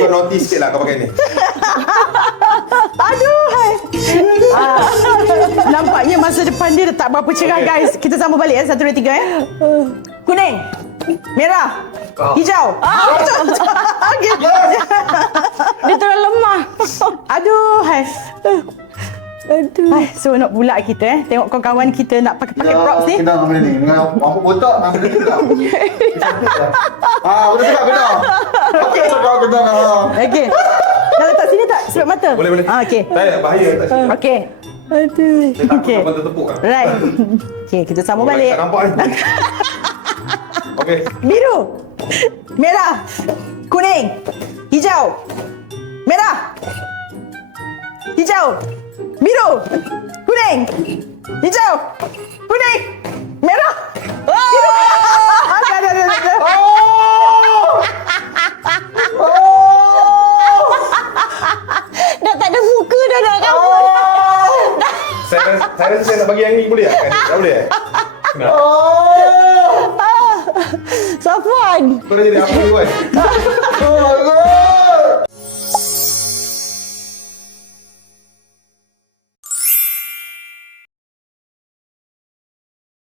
kau notice sikit lah kau pakai ni. Aduh, hai. Nampaknya masa depan dia tak berapa cerah, guys. Kita sambung balik 1, 2, 3 Kuning, merah, hijau. Okay. Dia terlalu lemah. Aduh, hai. Hai, seronok pula kita tengok kawan-kawan kita nak pakai props ni. Kena benda ni. Dengan apa botak, benda ni tak. Benda cakap kena. Okey, cakap kena. Okey. Nak letak sini tak? Sebab mata? Boleh. Okey. Tak bahaya tak sini. Okey. Aduh. Dia takut Okey. sampai tertepuk kan. Right. Okey, kita sambung balik. Tak nampak ni. Okey. Biru, merah, kuning, hijau, merah, hijau, biru, kuning, hijau, kuning, merah, biru. Ada. Dah tak ada muka dah nak rambut. Saya rasa saya nak bagi yang ni boleh tak? Tak boleh eh? Nak. Safwan. Kau dah jadi apa ni, Wan?